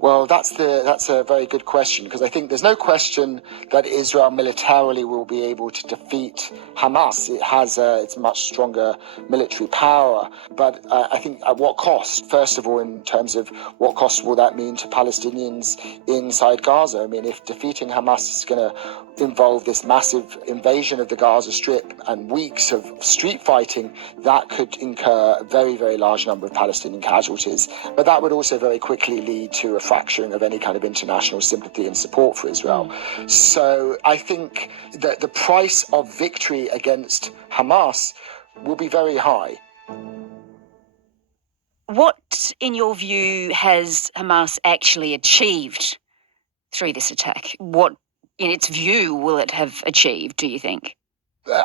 Well, that's a very good question, because I think there's no question that Israel militarily will be able to defeat Hamas. It has it's much stronger military power, but I think at what cost? First of all, in terms of what cost will that mean to Palestinians inside Gaza? I mean, if defeating Hamas is going to involve this massive invasion of the Gaza Strip and weeks of street fighting, that could incur a very, very large number of Palestinian casualties. But that would also very quickly lead to a fracturing of any kind of international sympathy and support for Israel. So I think that the price of victory against Hamas will be very high. What, in your view, has Hamas actually achieved through this attack? What, in its view, will it have achieved, do you think?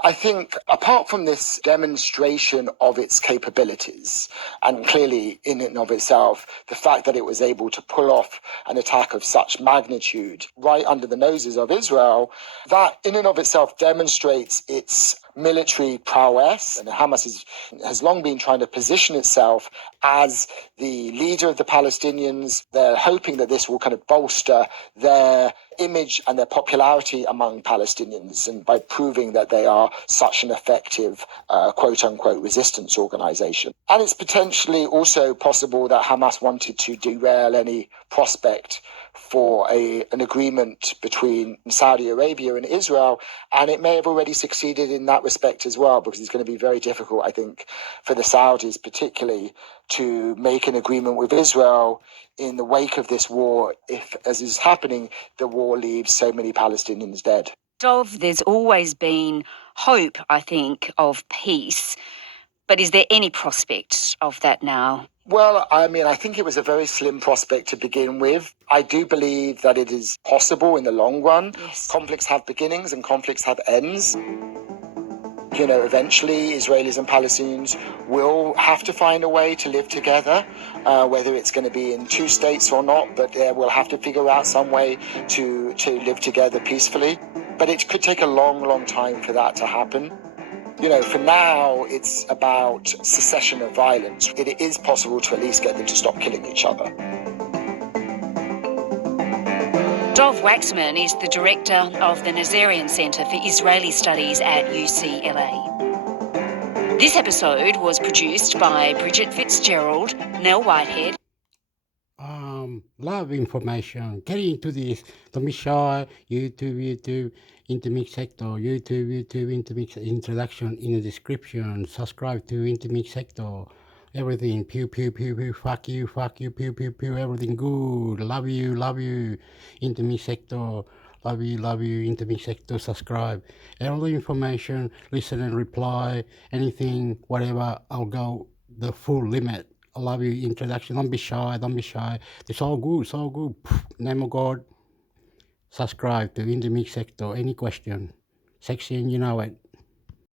I think, apart from this demonstration of its capabilities, and clearly in and of itself, the fact that it was able to pull off an attack of such magnitude right under the noses of Israel, that in and of itself demonstrates its military prowess. And Hamas has long been trying to position itself as the leader of the Palestinians. They're hoping that this will kind of bolster their image and their popularity among Palestinians, and by proving that they are such an effective quote-unquote resistance organization. And it's potentially also possible that Hamas wanted to derail any prospect for an agreement between Saudi Arabia and Israel, and it may have already succeeded in that respect as well, because it's going to be very difficult, I think, for the Saudis particularly to make an agreement with Israel in the wake of this war, if, as is happening, the war leaves so many Palestinians dead. Dov, there's always been hope, I think, of peace, but is there any prospect of that now? Well, I mean, I think it was a very slim prospect to begin with. I do believe that it is possible in the long run. Yes. Conflicts have beginnings and conflicts have ends. You know, eventually Israelis and Palestinians will have to find a way to live together, whether it's going to be in two states or not, but we'll have to figure out some way to live together peacefully. But it could take a long, long time for that to happen. You know, for now, it's about cessation of violence. It is possible to at least get them to stop killing each other. Dov Waxman is the director of the Nazarian Centre for Israeli Studies at UCLA. This episode was produced by Bridget Fitzgerald, Nell Whitehead. Lot of information. Get into this. Don't be shy. YouTube, intermix sector. YouTube, intermix introduction in the description. Subscribe to intermix sector. Everything. Pew, pew, pew, pew. Fuck you, pew, pew, pew. Everything good. Love you. Intermix sector. Love you. Intermix sector. Subscribe. All the information. Listen and reply. Anything, whatever. I'll go the full limit. I love you. Introduction. Don't be shy. It's all good. Name of God. Subscribe to Intermix Sector. Any question? Section, you know it.